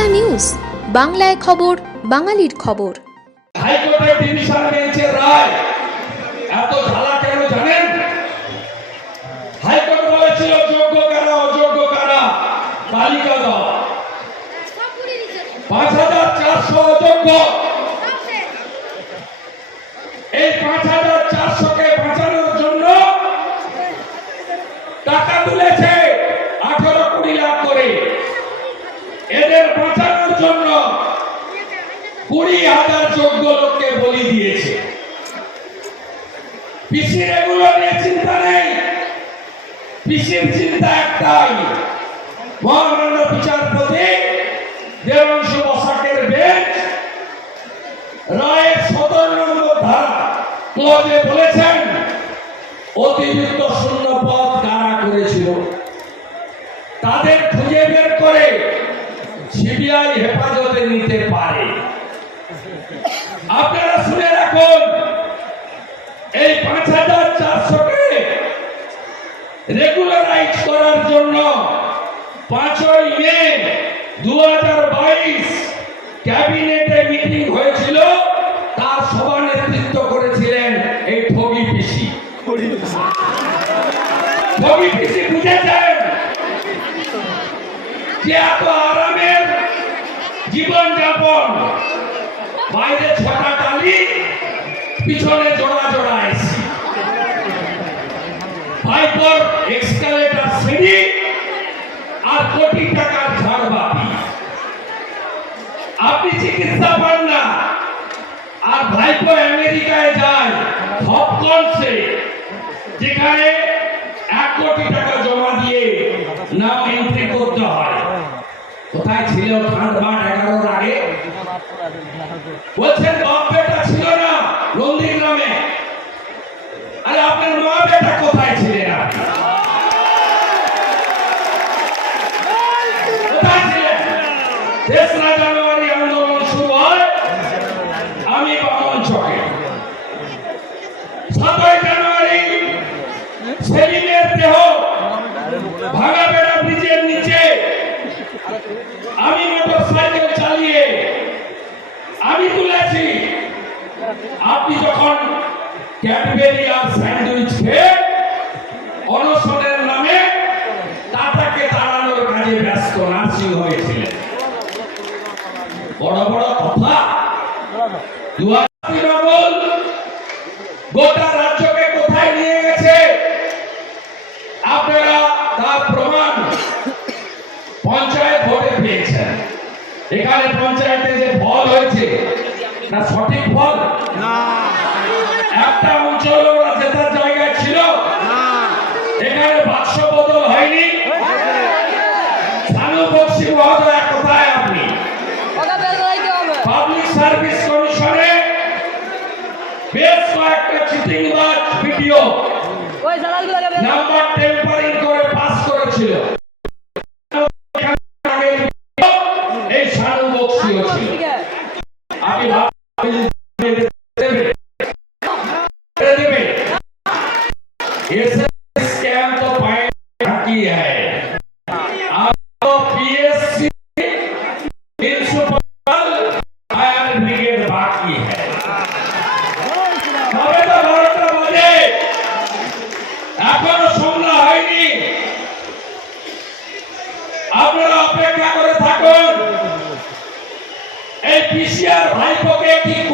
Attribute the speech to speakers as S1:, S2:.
S1: News, বাংলায় খবর, বাঙালির খবর।
S2: হাইকোর্টের ডিভিশন বেঞ্চের রায়, এত কেন জানেন? হাইকোর্ট বলেছিল, যোগ্য কারা, অযোগ্য কারা? তালিকা দাও পাঁচ হাজার চারশো অযোগ্য। এই পাঁচ হাজার চারশোকে বাঁচানোর জন্য টাকা তুলেছে আঠারো কুড়ি লাখ করে এদের বাঁচানোর জন্য কুড়ি হাজার যোগ্য লোককে বলি দিয়েছে। পিসির এগুলো নিয়ে চিন্তা নেই। পিসির চিন্তা একটাই। মহামান্য বিচারপতি দেবাংশু বসাকের বেঞ্চ রায়ের সতেরো নম্বর ধারা ক্লজে বলেছেন, অতিরিক্ত শূন্য পদ কারা করেছিল? তাদের খুঁজে বের করে সিবিআই হেফাজতে নিতে পারে আপনারা শুনে রাখুন এই পাঁচ হাজার চারশোকে রেগুলারাইজ করার জন্য পাঁচই মে দু হাজার বাইশ ক্যাবিনেটে মিটিং হয়েছিল, তার সভানেতৃত্ব করেছিলেন এই ঠগি পিসি। ঠগি পিসি বুঝেছেন? যে এত আরামের জীবন যাপন বাইরে ছটা টালি, পিছনে ভাইপর এক্সকালেটার সিঁড়ি আর কোটি টাকার ঝাড়বাতি আপনি চিকিৎসা পান না। আর ভাইপো আমেরিকায় যায় হপকনসে যেখানে এক কোটি টাকা জমা দিয়ে নাম এন্ট্রি করতে হয়। কোথায় ছিল ঠান্ডাট এগারোর আগে? বলছেন বাপ বেটা ছিল না, নন্দীগ্রামে। আরে আপনার মা বেটা কোথায় ছিলেন আপনি কোথায় ছিলেন হয় নিচে আমি মোটর সাইকেল চালিয়ে আমি তুলেছি আপনি যখন ক্যাডবেরি আর স্যান্ডউইচ খেয়ে অনশনের কথা তৃণমূল গোটা রাজ্যকে কোথায় নিয়ে গেছে? আপনারা তার প্রমাণ পঞ্চায়েত ভোটে পেয়েছেন। এখানে পঞ্চায়েতে যে ফল হয়েছে না সঠিক ফল? একটা অঞ্চল ওরা জেতার জায়গায় ছিল। এখানে বাক্স বদল হয়নি। সানু বক্সি মহোদয় কয়েকটা চিটিংবাজ ভিডিও
S3: ওই সালাদগুলোকে বের
S2: নাম্বার টেম্পারিং করে পাস করেছিল এই সানু বক্সিও ছিল
S3: ঠিক আছে
S2: আপনি ভাবছেন যে দেবে देवे ये सब स्कैम तो पाए की है